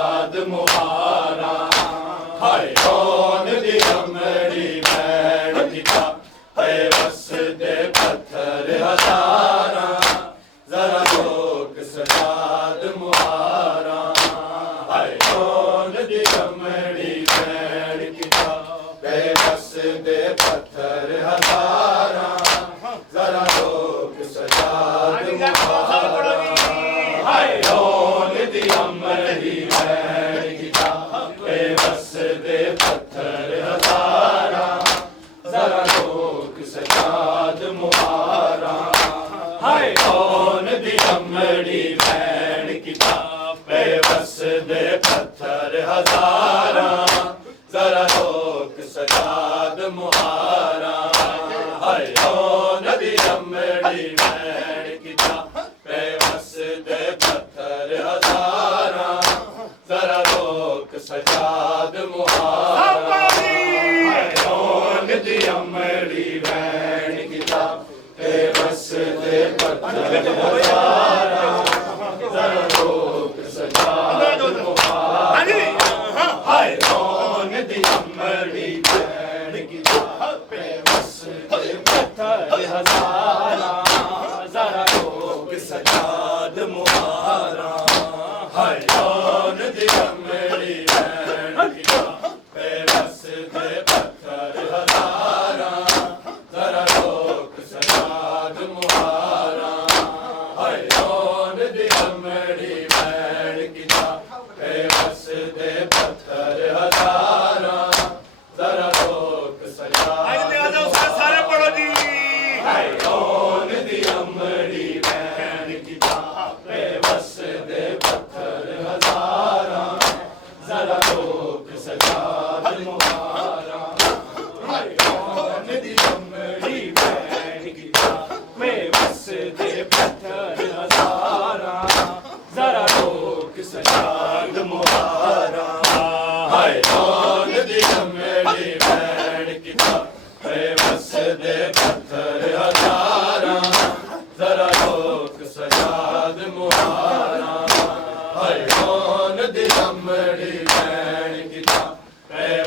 मुहारा हाय कौन दी अमरी बैठ दिखा है बस दे पत्थर हजारा जरा लोग सजाद मुहारा हाय कौन दी अमरी बैठ दिखा है बस दे पत्थर हजारा जरा लोग सजाद मुहारा हाय कौन दी अमरी बस दे पत्थर हजारा जरा लोग सजाद मुहारा हाय कौन दी अमड़ी बैण किताब बस दे पत्थर हजारा जरा लोग सजाद मुहारा हाय कौन दी अमड़ी बैण किताब बस दे पत्थर हजारा जरा लोग सजाद मुहारा हाय कौन दी अमरी बैण किताब बस दे पत्थर हजारा जरा लोग सजाद मुहारा हाय कौन दी अमरी बैण किताब बस दे पत्थर हजारा जरा लोग सजाद मुहारा हाय कौन दी अमरी बैण किताब बस दे पत्थर हजारा जरा लोग सजाद मुहारा हाय कौन दी अमरी बैण किताब बस दे पत्थर हजारा जरा लोग सजाद सारे पढ़ो जी हाय कौन दी अमरी बैण किताब बस दे पत्थर हजारा जरा लोग सजाद मुहारा हाय कौन दी अमरी बैण किताब बस दे पत्थर हजारा जरा लोग सजाद मुहारा हाय कौन दी अमरी बैण किताब बस दे पत्थर हजारा जरा लोग सजाद मुहारा हाय कौन दी अमरी बैण किताब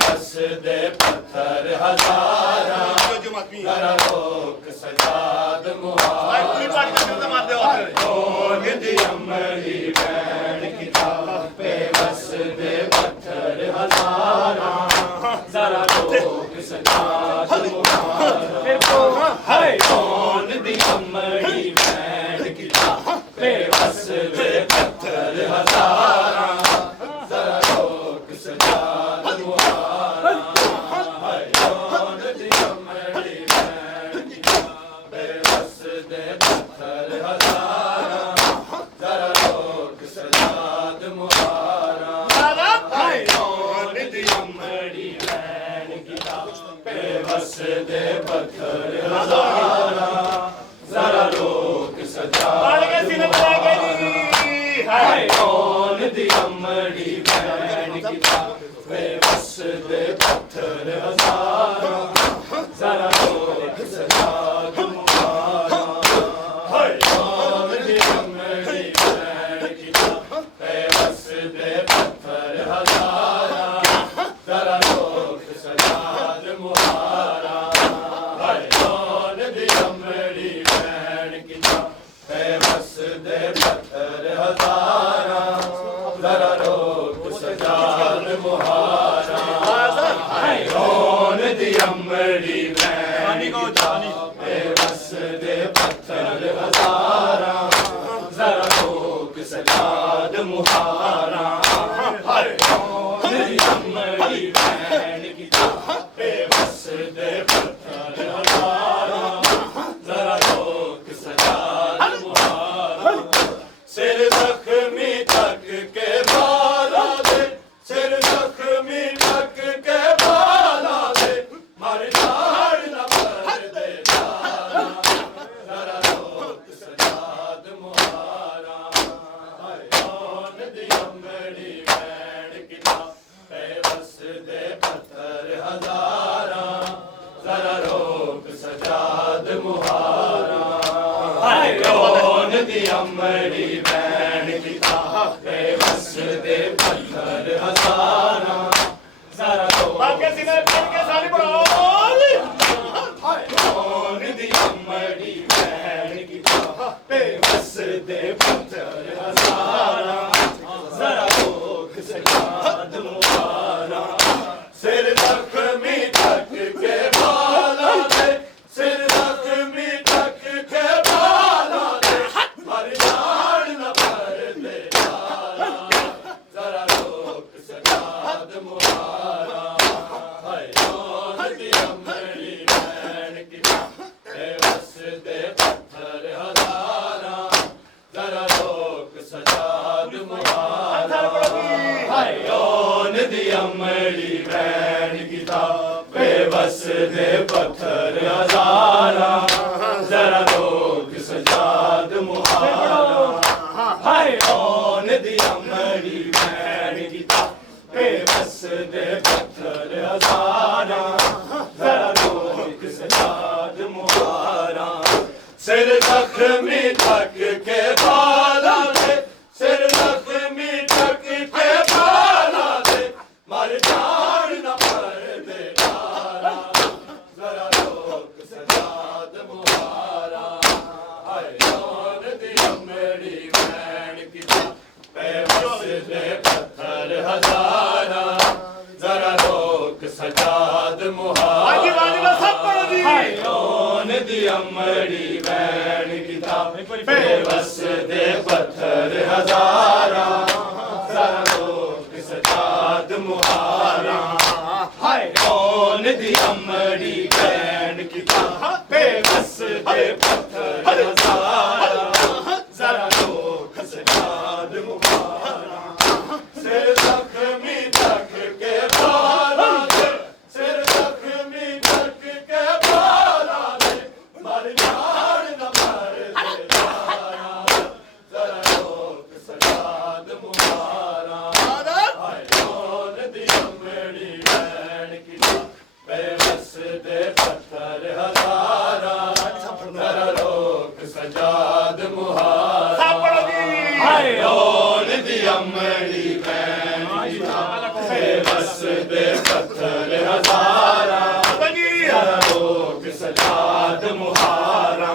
बस दे पत्थर हजारा जरा लोग सजाद मुहारा हाय कौन दी अमरी बैण किताब बस दे पत्थर हजारा जरा लोग सजाद मुहारा हाय कौन दी अमरी बैण किताब बस दे पत्थर हजारा जरा लोग सजाद मुहारा हाय कौन दी अमरी बैण किताब बस दे पत्थर हजारा जरा लोग सजाद मुहारा हाय कौन दी अमरी बैण किताब बस दे पत्थर हजारा जरा लोग सजाद हाय कौन दी अमरी बैण किताब बस दे पत्थर हजारा जरा लोग सजाद मुहारा हाय कौन दी अमरी बैण किताब बस दे पत्थर हजारा जरा लोग सजाद मुहारा हाय कौन दी अमरी बैण किताब बस दे पत्थर हजारा जरा लोग सजाद मुहारा हाय कौन दी अमरी बैण किताब बस दे पत्थर हजारा जरा लोग सजाद मुहारा हाय कौन दी अमरी बैण किताब बस दे पत्थर हजारा जरा लोग सजाद मुहारा सिर जख्मी तक के बाला दे सिर जख्मी तक के बाला दे मर झाड़ पत्थर हजारा जरा लोग बाकी सिने पढ़ के सारी बोल कौन दी अमड़ी बहन की बेबस दे पत्थर हजारा जरा लोग सजाद मुहारा सिर जख्मी तक के बाला दे सिर जख्मी तक के बाला दे मर जान न पर दे जरा लोग सजाद मुहारा हाय कौन दी अमड़ी बहन की बेबस दे पत्थर हजारा जरा लोग सजाद मुहारा हाय कौन दी अमड़ी बहन की बेबस दे पत्थर हजारा जरा लोग सजाद मुहारा हाय कौन दी अमड़ी बहन की बेबस दे पत्थर हजारा जरा लोग सजाद मुहारा सिर जख्मी तक के बाला दे सिर जख्मी तक के बाला दे मर जान न पर दे डाला जरा लोग सजाद मुहारा हाय कौन दी अमड़ी बहन की बेबस दे पत्थर हजारा जरा लोग सजाद मुहारा सब पढ़ो जी हाय कौन दी अमड़ी बहन की बेबस दे पत्थर हजारा जरा लोग सजाद मुहारा हाय कौन दी अमड़ी बहन की बेबस दे पत्थर हजारा जरा लोग सजाद मुहारा सिर जख्मी तक के बाला दे सिर जख्मी तक के बाला दे मर जान न मर दे डाला जरा लोग सजाद मुहारा हाय कौन दी अमड़ी बहन की बेबस दे पत्थर हजारा जरा लोग सजाद मुहारा सब पढ़ो जी हाय कौन दी अमड़ी बहन की बेबस दे पत्थर हजारा जरा लोग सजाद मुहारा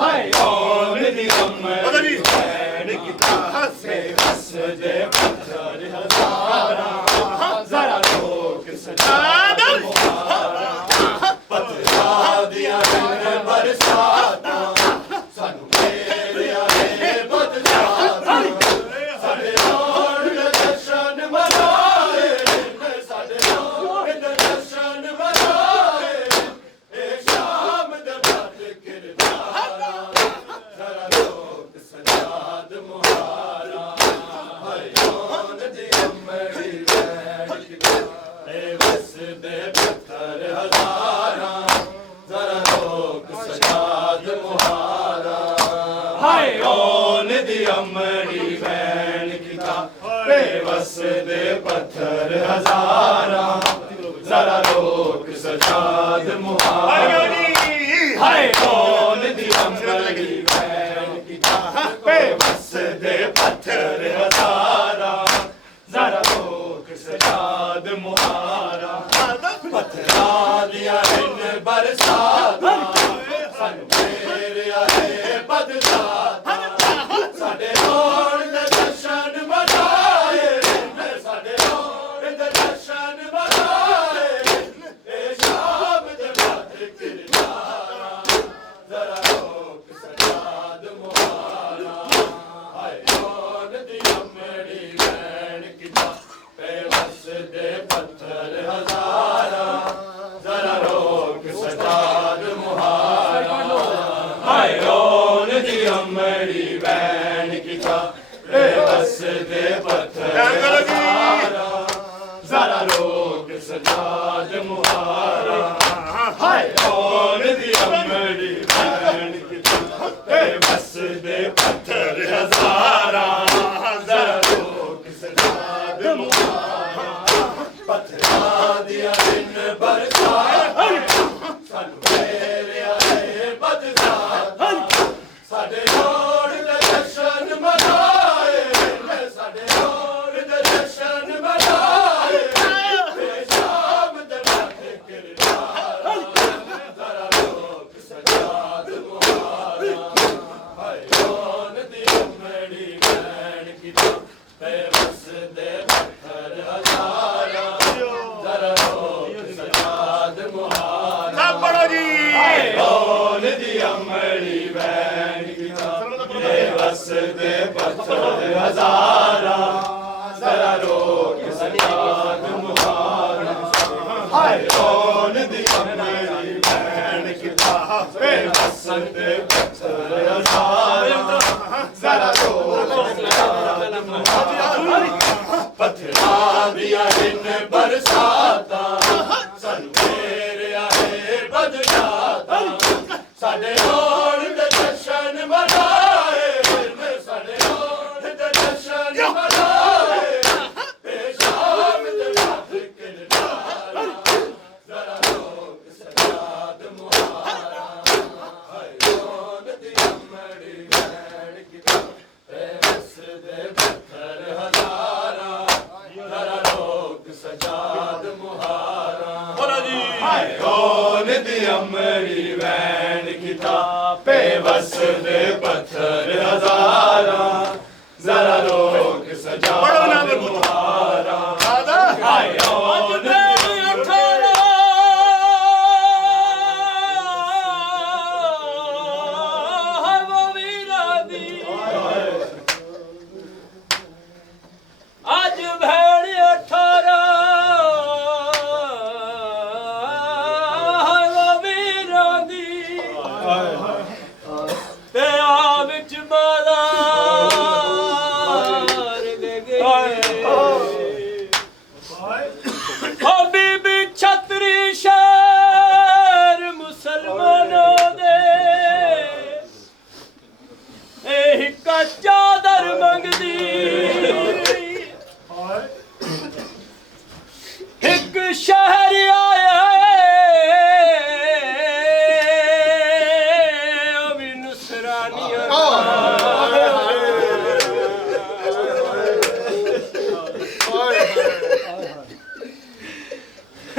हाय कौन दी अमड़ी बहन की बेबस दे पत्थर हजारा जरा लोग सजाद मुहारा पत्थरा दिया बरसाता सानू मेरे आए बदलाता साडे रोड दे दर्शन मनाए साडे रोड दे दर्शन मनाए ए शाम दे बाद किरदारा जरा लोग सजाद मुहारा हाय कौन दी अमड़ी बहन की बेबस दे पत्थर हजारा जरा लोग सजाद मुहारा हाय कौन दी अमड़ी बहन की बेबस दे पत्थर हजारा जरा लोग सजाद मुहारा हाय कौन दी अमड़ी बहन की बेबस दे पत्थर हजारा जरा लोग सजाद मुहारा पत्थरा दिया इन बरसाता सानू मेरे आए बदलाता साडे रोड दे दर्शन मनाए साडे रोड दे दर्शन मनाए ए शाम दे बाद किरदारा जरा लोग सजाद मुहारा हाय कौन दी अमड़ी बहन की बेबस दे पत्थर हजारा जरा लोग सजाद मुहारा हाय कौन दी अमड़ी बहन की बेबस दे पत्थर हजारा जरा लोग सजाद मुहारा हाय कौन दी अमड़ी बहन की बेबस दे पत्थर हजारा जरा लोग सजाद मुहारा पत्थरा दिया दिन बरसाता सानू मेरे आए बदलाता साडे रोड दे दर्शन मनाए साडे रोड दे दर्शन हजारा जरा रोक सजाद मुहारा हाय कौन दी अमरी भैन किता बेबस दे पत्थर हजारा जरा रोक सजाद मुहारा पत्थरा दिया इन बरसाता सन मेरे आए बदलाता साडे होण दे जशन मनाए साडे होण दे जशन मनाए ते शाम दे वक्त किरदारा जरा रोक सजाद मुहारा हाय कौन दी अमरी भैन किता बेबस दे पत्थर हजारा जरा रोक सजाद मुहारा हाय कौन दी अमरी वैन किता बेबस दे पत्थर हजारा जरा रोक सजाद मुहारा हाय कौन दी आज भेड़ 18 वो वीरां दी ते आ विच बाजार दे गई ओ बीबी छतरी शहर मुसलमानों दे एक चादर मंगदी एक शहर आया अभी नुसरानिया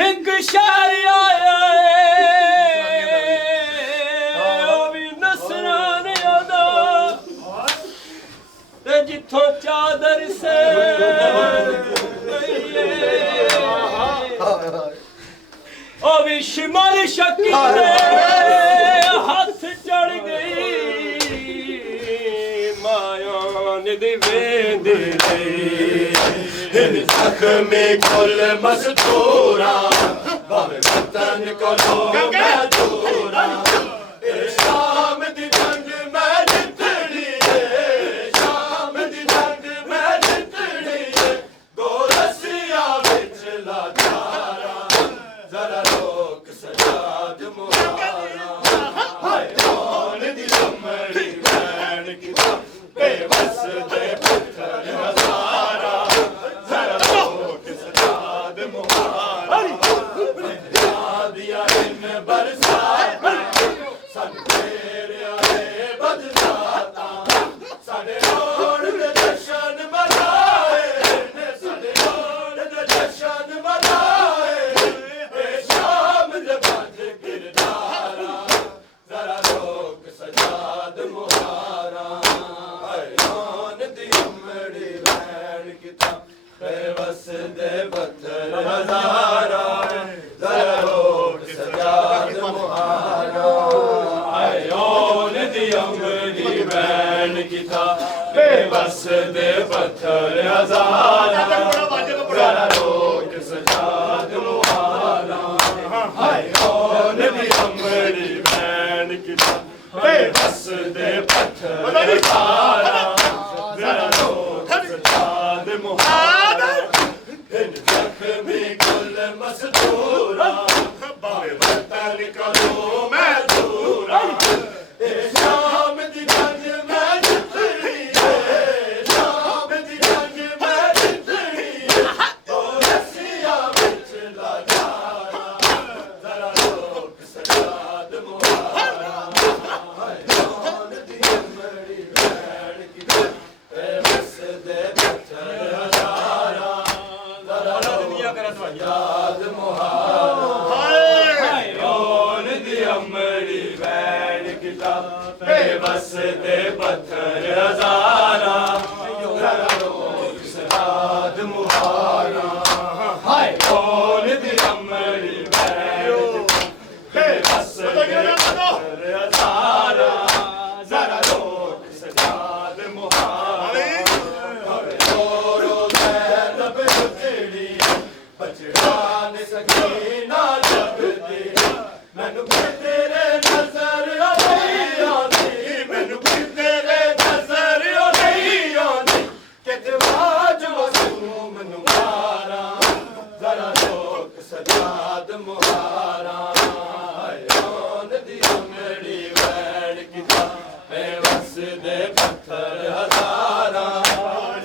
एक शहर आया अभी नुसरानिया दा ते जिथों चादर से ओ भी शिमर शकी दे हाथ चढ़ गई मायान दी वेंद जख्मी कुल मस्तूरा भावे वतन को लो मैं दूरा शाम दी जंग मैं जितनी है शाम दी जंग मैं जितनी है दो रस्सियां विच लाचारा जरा रोक सजाद मुहारा हाय कौन दी अमरी भैन किता बेबस दे पत्थर हजारा जरा रोक सजाद मुहारा दिया इन बरसाता सन तेरे आए बदलाता साडे होण दे जशन मनाए साडे होण दे जशन मनाए ए शाम दे बद किरदारा जरा रोक सजाद मुहारा हाय कौन दी अमरी भैन किता बेबस दे पत्थर हजारा जरा रोक सजाद मुहारा हाय कौन दी अमरी भैन किता बेबस दे पत्थर हजारा जरा रोक सजाद मुहारा हाय कौन दी अमरी भैन किता बेबस दे पत्थर हजारा जरा रोक सजाद मुहारा जख्मी कुल मस्तूरा भावे वतन को लो मैं दूरा शाम दी जंग मैं जितनी है शाम दी जंग मैं जितनी है दो रस्सियां विच लाचारा जरा रोक सजाद मुहारा हाय कौन दी अमरी भैन किता बेबस दे पत्थर हजारा जरा रोक सजाद मुहारा हाय कौन दी अमरी भैन किता बेबस दे पत्थर हजारा जरा रोक सजाद मुहारा हाय कौन दी अमरी भैन बेबस दे पत्थर हजारा जरा रोक सजाद मुहारा सजाद मुहारा ओन दी अमड़ी वैन किता बेबस दे पत्थर हजारा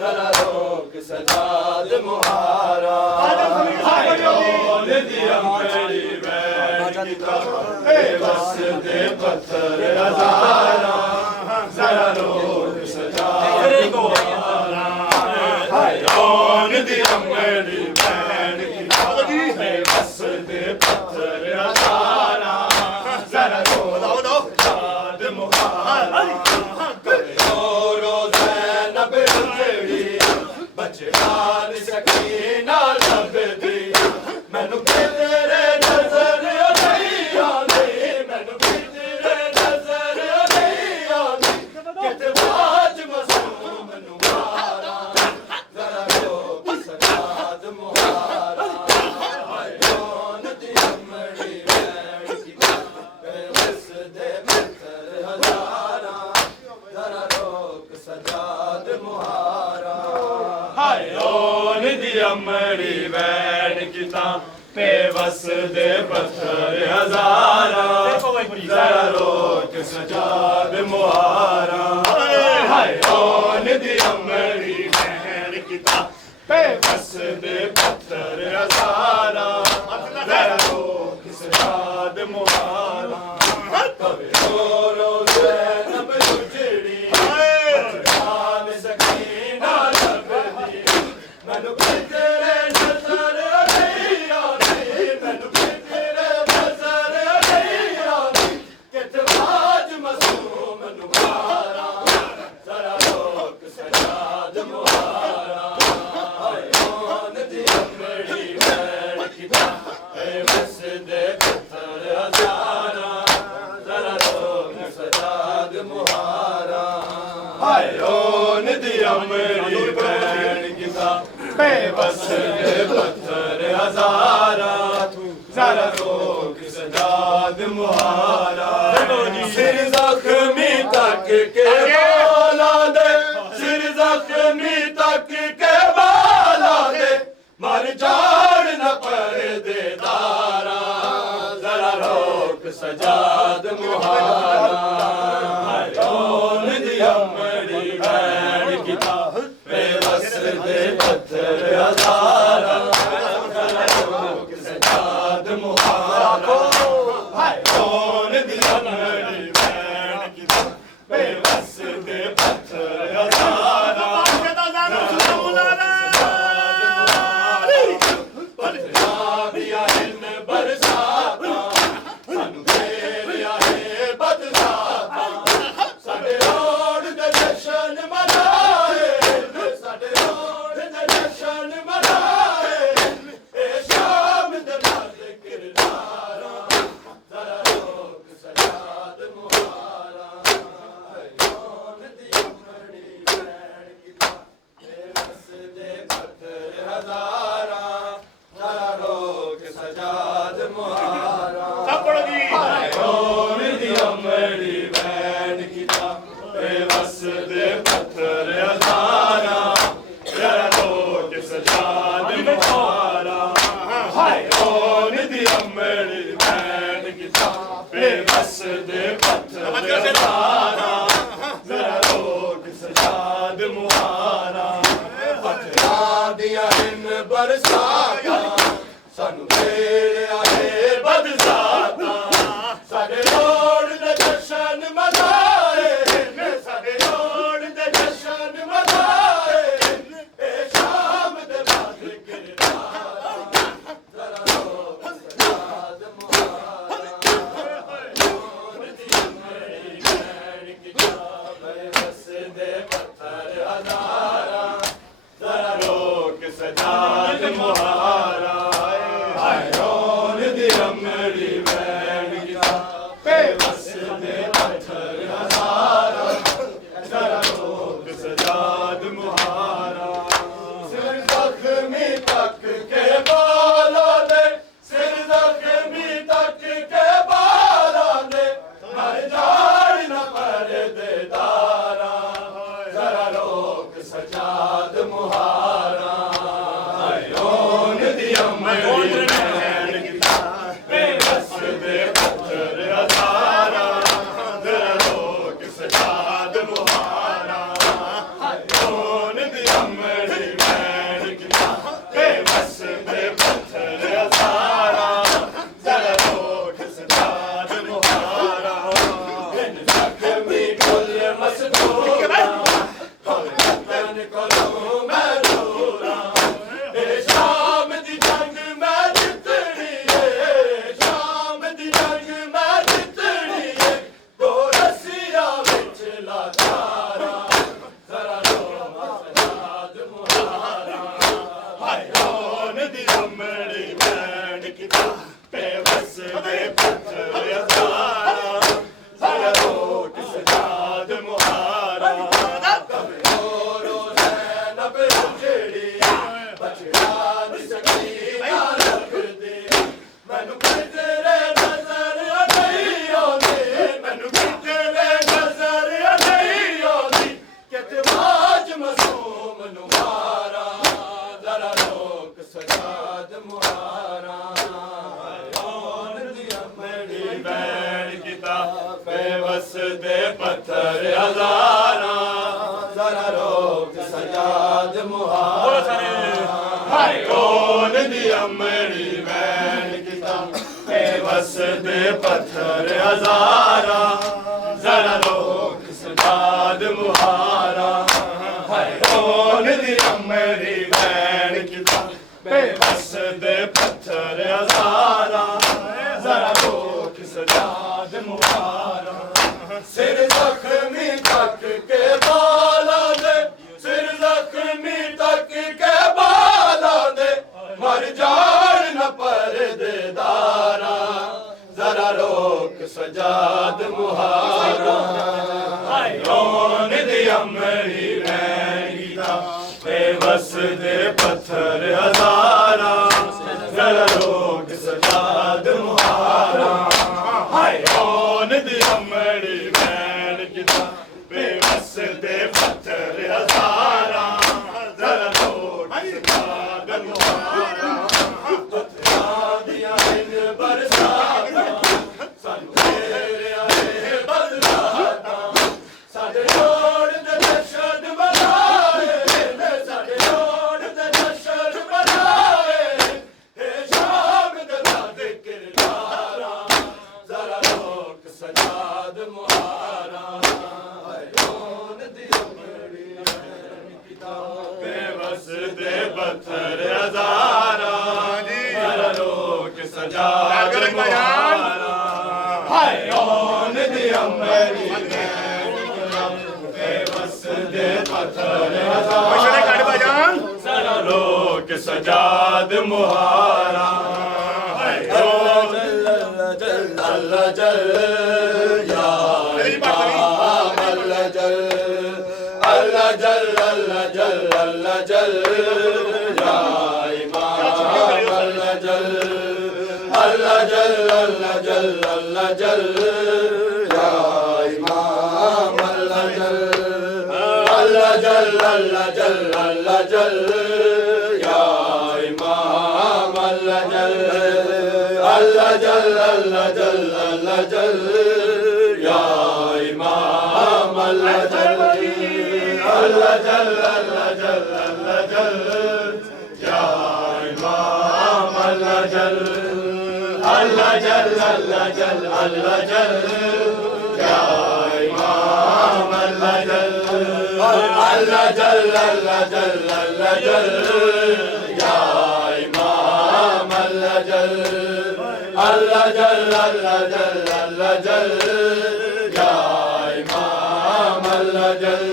जरा रोक सजाद मुहारा ओन दी अमड़ी वैन किता बेबस दे पत्थर हजारा जरा रोक सजाद मुहारा ओन दी अमड़ी वैन किता बेबस दे पत्थर हजारा जरा रोक सजाद मुहारा रोज़ैनब रज़ड़ी बचड़ान सकीना लभदी मैनू तेरे नज़र नहीं आंदी मैनू तेरे नज़र नहीं आंदी किते बाज मसूम नू मारा जरा रोक सजाद मुहारा ओन दी अमड़ी वैन किता बेबस दे पत्थर हजारा जरा रोक सजाद मुहारा हाय ओन दी अमड़ी वैन किता बेबस दे पत्थर हजारा जरा रोक सजाद मुहारा हाय ओन दी अमड़ी वैन किता बेबस दे पत्थर हजारा जरा रोक सजाद मुहारा कभी रोज़ैनब रज़ड़ी बचड़ान सकीना लभदी मैनू तेरे नज़र नहीं आंदी मैनू तेरे नज़र नहीं आंदी किते बाज मसूम नू मारा जरा रोक सजाद मुहारा ओन दी अमड़ी वैन किता बेबस दे पत्थर हजारा जरा रोक सजाद मुहारा हाय ओन दी अमड़ी वैन किता बेबस दे पत्थर हजारा जरा रोक सजाद मुहारा सिर जख्मी तक के बाला दे सिर जख्मी तक के बाला दे मर जान न पर दे दारा जरा रोक सजाद मुहारा ओन दी अमड़ी वैन किता बेबस दे पत्थर हजारा जरा रोक सजाद मुहारा ओन दी अमड़ी वैन किता बेबस दे पत्थर हजारा दिया हिन बरसाता सानू तेरिया है बदसाता साडे रोड दे जशन मनाए साडे रोड दे जशन मनाए ए शाम दे नाल किरदारा जरा रोक सजाद मुहारा ओन दी अमड़ी वैन किता बेबस दे पत्थर हजारा जरा रोक सजाद मुहारा ओन दी अमड़ी वैन किता बेबस दे पत्थर हजारा जरा रोक सजाद मुहारा हाय ओन दी अमड़ी वैन किता बेबस दे पत्थर हजारा जरा रोक सजाद मुहारा पत्थरां दिया हिन बरसाता सानू तेरिया है बदसाता साडे रोड दे जशन मनाए साडे रोड दे जशन मनाए ए शाम दे बाद किरदारा जरा रोक सजाद मुहारा ओन दी अमड़ी वैन किता बेबस दे पत्थर हजारा जरा रोक सजाद मुहारा ओन दी अमड़ी वैन किता बेबस दे पत्थर हजारा जरा रोक सजाद मुहारा सिर जख्मी तक के बाला दे सिर जख्मी तक के बाला दे मर जान न पर दे दारा जरा रोक सजाद मुहारा ओन दी अमड़ी दी अमड़ी बैठ किता बेबस दे पत्थर हजारा जरा रोक सजाद मुहारा कभी रो ज़ैनब उजड़ी बचड़ा दी सकीना रख दे मैनू तेरे नजर नहीं आउंदी मैनू तेरे नजर नहीं आउंदी कि ते बाज मासूम नू मारा जरा रोक सजाद मुहारा कौन दी अमड़ी बैठ किता बेबस दे पत्थर हजारा जरा रोक सजाद मुहारा हाय कौन दी अमड़ी बैठ किता बेबस दे पत्थर हजारा जरा रोक सजाद मुहारा हाय कौन दी अमड़ी बैठ किता बेबस दे पत्थर हजारा जरा रोक सजाद मुहारा सिर जख्मी तक के बाला दे सिर जख्मी तक के बाला दे मर जान न परदेदारा जरा रोक सजाद मुहारा हाय कौन दी अमड़ी बैठ किता बेबस दे पत्थर हजारा जरा रोक सजाद मुहारा हाय कौन दी अमड़ी बैठ किता बेबस दे पत्थर हजारा जरा रोक सजाद मुहारा पत्थरां दियां इन बरसातां सानू तेरे आए बदलातां साडे जोड़ दे जशन मनाए साडे जोड़ दे जशन मनाए हे शाम दे जिक्र लारा जरा रोक सजाद मुहारा हाय कौन दी अमड़ी किता बेबस दे पत्थर हजारा जरा रोक सजाद मुहारा हाय कौन दी अमड़ी बेबस दे पत्थर हजारा जरा रोक सजाद मुहारा हाय कौन अल्लाह जल या इमाम अल्लाह जल अल्लाह जल अल्लाह जल अल्लाह जल या इमाम अल्लाह जल अल्लाह जल अल्लाह जल अल्लाह जल या इमाम अल्लाह जल अल्लाह जल अल्लाह जल अल्लाह जल या इमाम अल्लाह जल अल्लाह जल अल्लाह जल अल्लाह जल या इमाम अल्लाह जल अल्लाह जल अल्लाह जल अल्लाह जल या इमाम अल्लाह जल अल्लाह जल अल्लाह जल अल्लाह जल या इमाम अल्लाह जल अल्लाह जल अल्लाह जल अल्लाह जल या इमाम अल्लाह जल अल्लाह जल अल्लाह जल अल्लाह जल या इमाम अल्लाह जल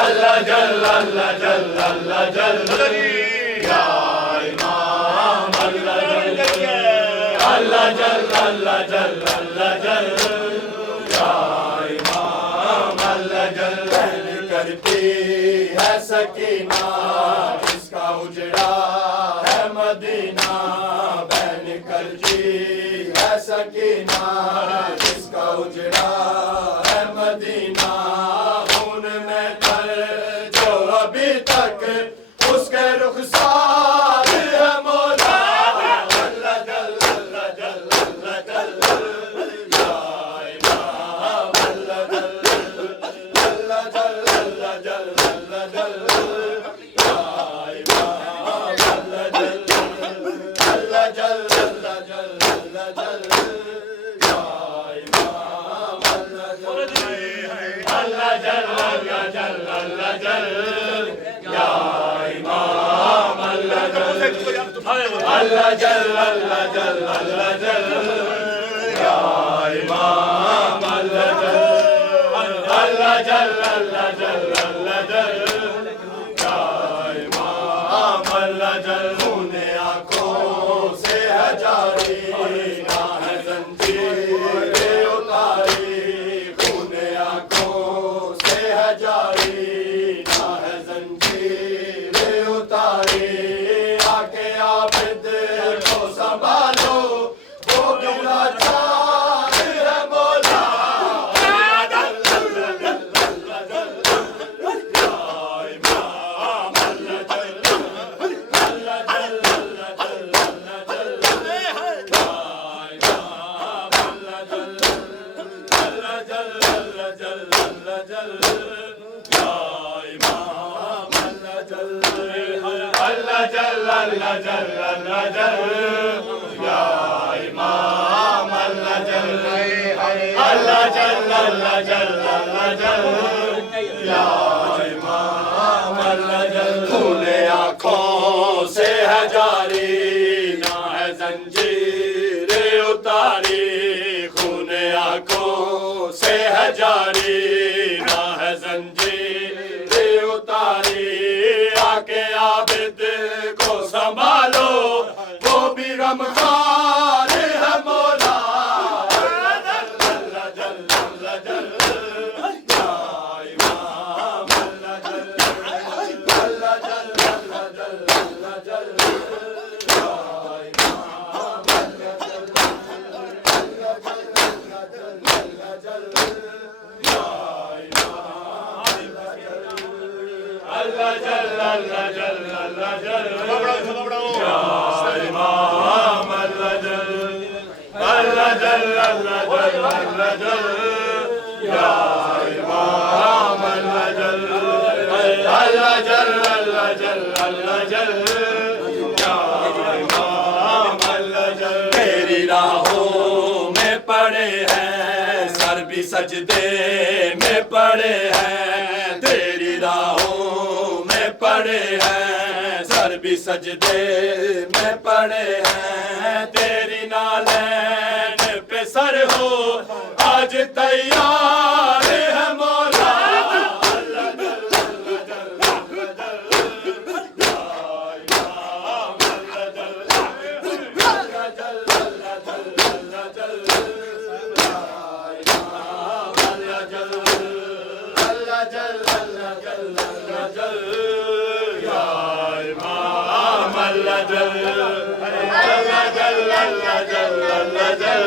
अल्लाह जल अल्लाह जल अल्लाह जल या इमाम अल्लाह जल अल्लाह जल अल्लाह जल अल्लाह जल या इमाम अल्लाह जल करती है सकीना इसका उजड़ा है मदीना बहन करती है सकीना इसका उजड़ा है मदीना खून में कर जो अभी तक उसके रुखसार है मौला अल्लाह जल अल्लाह जल अल्लाह जल या इमाम अल्लाह जल अल्लाह जल अल्लाह जल अल्लाह जल या इमाम अल्लाह जल अल्लाह जल अल्लाह जल अल्लाह जल या इमाम अल्लाह जल अल्लाह जल अल्लाह जल अल्लाह जल या इमाम अल्लाह जल अल्लाह जल अल्लाह जल अल्लाह जल या इमाम अल्लाह जल अल्लाह जल अल्लाह जल अल्लाह जल या इमाम अल्लाह जल जल अल्लाह जल अल्लाह जल या इमाम अल्लाह जल अल्लाह जल अल्लाह जल अल्लाह जल या इमाम अल्लाह जल खूने आँखों से है जारी ना है जंजीर उतारी खूने आँखों से है जारी ना है जंजीर उतारी आके आबिद को संभालो वो भी गमखार है मौला अल्लाह जल अल्लाह जल या इमाम अल्लाह जल अल्लाह जल अल्लाह जल अल्लाह जल या इमाम अल्लाह जल अल्लाह जल अल्लाह जल या इमाम अल्लाह जल अल्लाह जल अल्लाह जल या इमाम अल्लाह जल अल्लाह जल अल्लाह जल अल्लाह जल या इमाम अल्लाह जल अल्लाह जल अल्लाह जल अल्लाह जल या इमाम अल्लाह जल तेरी राहों में पड़े हैं सर भी सजदे में पड़े हैं तेरी राहों में पड़े हैं सर भी सजदे में पड़े हैं तेरी नालैन पे सर हो आज तैयार है मौला अल्लाह जल अल्लाह जल अल्लाह जल या इमाम अल्लाह जल अल्लाह जल अल्लाह जल अल्लाह जल या इमाम अल्लाह जल अल्लाह जल अल्लाह जल अल्लाह जल या इमाम अल्लाह जल अल्लाह जल अल्लाह जल अल्लाह जल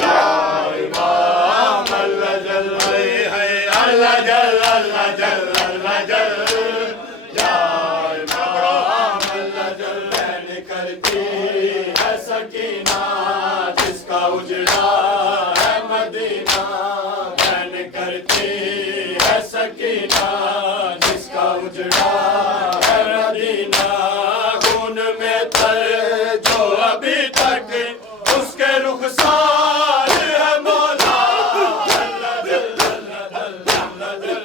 या इमाम अल्लाह जल अल्लाह जल अल्लाह जल अल्लाह जल या इमाम अल्लाह जल मैंने करती है सकीना जिसका उजड़ा है मदीना मैंने करती है सकीना जिसका उजड़ा है मदीना खून में तर जो अभी तक उसके रुखसार है मौला अल्लाह जल अल्लाह जल अल्लाह जल या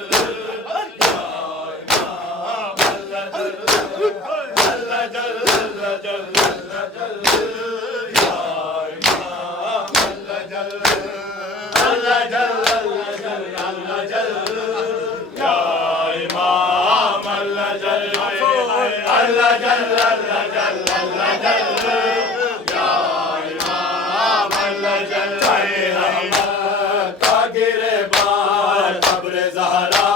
इमाम अल्लाह जल अल्लाह जल अल्लाह जल अल्लाह जल या इमाम अल्लाह जल अल्लाह जल अल्लाह जल अल्लाह जल या इमाम अल्लाह जल अल्लाह जल अल्लाह जल अल्लाह जल या इमाम अल्लाह जल रहमत का गिरेबान कब्र ज़हरा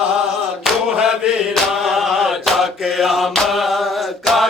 क्यों है वीरान जाके अहमद का